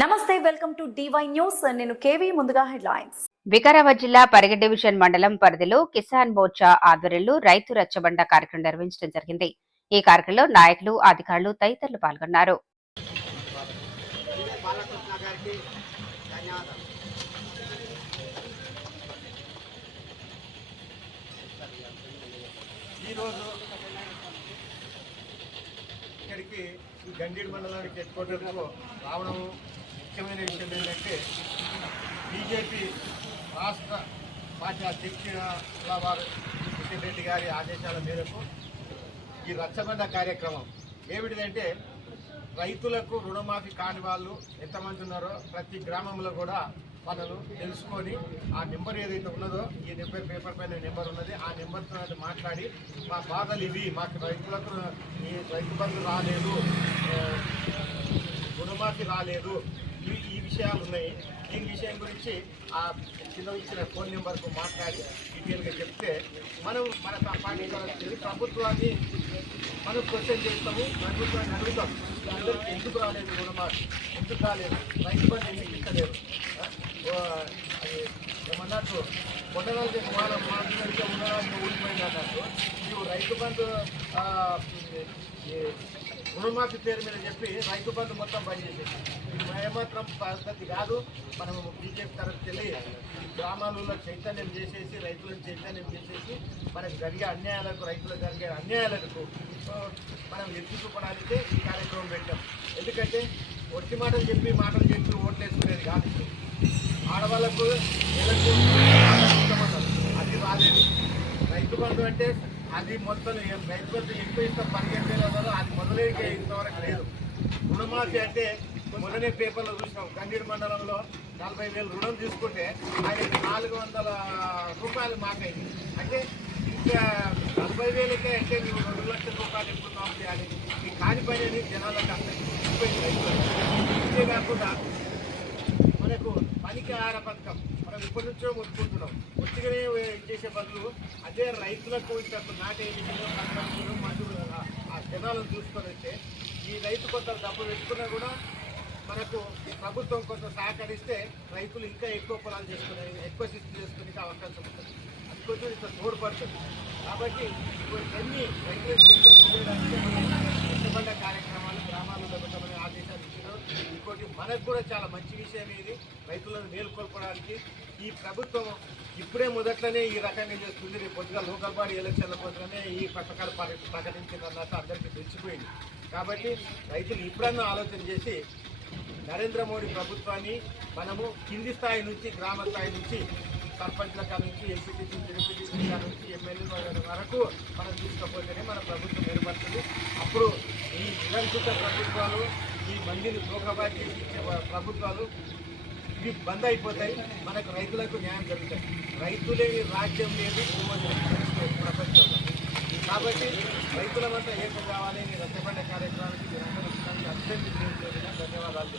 నమస్తే welcome to DY news నేను KV ముందుగా హెడ్లైన్స్. వికారాబాద్ జిల్లా పరిగ డివిజన్ మండలం పరిధిలో కిసాన్ మోర్చా ఆధ్వర్యంలో రైతు రచ్చబండ కార్యక్రమం నిర్వహించడం జరిగింది. ఈ కార్యక్రమంలో నాయకులు అధికారులు తదితరులు పాల్గొన్నారు. ఈరోజు ఇక్కడికి ఈ గండీడు మండలానికి హెడ్ క్వార్టర్కు రావడం ముఖ్యమైన విషయం ఏంటంటే బీజేపీ రాష్ట్ర పార్టీ అధ్యక్షుల వారు కిషన్ రెడ్డి గారి ఆదేశాల మేరకు ఈ రచ్చబండ కార్యక్రమం ఏమిటిదంటే రైతులకు రుణమాఫీ కాని వాళ్ళు ఎంతమంది ఉన్నారో ప్రతి గ్రామంలో కూడా వాళ్ళు తెలుసుకొని ఆ నెంబర్ ఏదైతే ఉన్నదో ఈ నెంబర్ పేపర్ పైన నెంబర్ ఉన్నది ఆ నెంబర్తో మాట్లాడి మా బాధలు ఇవి మాకు రైతులకు ఈ రైతు బంధు రాలేదు రుణమాఫీ రాలేదు ఈ ఈ విషయాలు ఉన్నాయి. దీని విషయం గురించి ఆ కింద ఇచ్చిన ఫోన్ నెంబర్కు మాట్లాడి డీటెయిల్గా చెప్తే మనం మన పార్టీ ప్రభుత్వాన్ని మనం క్వశ్చన్ చేస్తాము ప్రభుత్వాన్ని అడుగుతాం. అందరికి ఎందుకు రాలేదు రుణమాఫీ? ఎందుకు రాలేదు? రైతు బంధు ఎందుకు ఇస్తలేదు? అది ఏమన్నట్టు కొండరాజు వాళ్ళ మాట్లాడితే ఉండరాజు ఊడిపోయింది అన్నట్టు రైతు బంధు ఈ రుణమాఫీ పేరు మీద చెప్పి రైతు బంధు మొత్తం పనిచేసేది ఇది ఏమాత్రం పద్ధతి కాదు. మనము బీజేపీ తరఫు వెళ్ళి గ్రామాలలో చైతన్యం చేసేసి రైతులను చైతన్యం చేసేసి మనకు జరిగే అన్యాయాలకు రైతులకు జరిగే అన్యాయాలకు మనం ఎత్తి చూపడానికి ఈ కార్యక్రమం పెట్టాం. ఎందుకంటే ఒట్టి మాటలు చెప్పి మాటలు చెప్పి ఓట్లు వేసుకునేది కాదు ఆడవాళ్ళకు అది రాలేదు. రైతు బంధు అంటే అది మొత్తం ఏం రైతు బంధు ఎక్కువ ఇస్తాం పదిహేను అది మొదలైతే ఇంతవరకు లేదు. రుణమాఫీ అంటే మొన్ననే పేపర్లో చూసినాం. గంగీడు మండలంలో నలభై వేలు రుణం తీసుకుంటే అది నాలుగు వందల రూపాయలు మాకైంది అంటే ఇంకా నలభై వేలకే అంటే నువ్వు రెండు లక్షల రూపాయలు ఎప్పుడు మాఫీ చేయాలి? ఈ కాని పని అనేది జనాలకు అంత అయిపోయింది. కాకుండా అధికార పథకం. మనం ఇప్పటి నుంచో ముట్టుకుంటున్నాం ముట్టుకునే చేసే బదులు అదే రైతులకు ఇంకా నాటే మధ్యలో ఆ- జనాలను చూసుకొని వస్తే ఈ రైతు కొంత డబ్బు పెట్టుకున్నా కూడా మనకు ప్రభుత్వం కొంత సహకరిస్తే రైతులు ఇంకా ఎక్కువ పొలాలు చేసుకునే ఎక్కువ శిస్తు చేసుకునే అవకాశం ఉంటుంది. అది కొంచెం ఇంత తోడ్పడుతుంది. కాబట్టి ఇవన్నీ రైతులకు చేయడానికి కార్యక్రమం ఇష్టపడ్డ గ్రామాలలో పెట్టమని ఆదేశాలు ఇచ్చినారు ఇంకోటి మనకు కూడా చాలా మంచి విషయం ఇది. రైతులను మేల్కొల్పడానికి ఈ ప్రభుత్వం ఇప్పుడే మొదట్లోనే ఈ రకంగా చేస్తుంది. రేపు పొద్దుగా లోకల్ బాడీ ఎలక్షన్ల పోతేనే ఈ పథకాలు ప్రకటించిందన్నట్టు అందరికీ తెలిసిపోయింది. కాబట్టి రైతులు ఇప్పుడన్నా ఆలోచన చేసి నరేంద్ర మోడీ ప్రభుత్వాన్ని మనము కింది స్థాయి నుంచి గ్రామ స్థాయి నుంచి సర్పంచ్ల కాడ నుంచి ఎంపీటీసీ ఎంపీటీసీ కాడ నుంచి ఎమ్మెల్యేల వరకు మనం తీసుకపోతేనే మన ప్రభుత్వం ఏర్పడుతుంది. అప్పుడు ఈ నిరంకుశ ప్రభుత్వాలు ఈ మందిని దోహబాద్ చేసి ఇచ్చే ప్రభుత్వాలు ఇవి బంద్ అయిపోతాయి. మనకు రైతులకు న్యాయం జరుగుతుంది రైతులే రాజ్యం లేదు ప్రపంచంలో. కాబట్టి రైతులమంతా ఏకం కావాలి? నేను రచ్చబండ కార్యక్రమానికి మీరందరూ అత్యంత ధన్యవాదాలు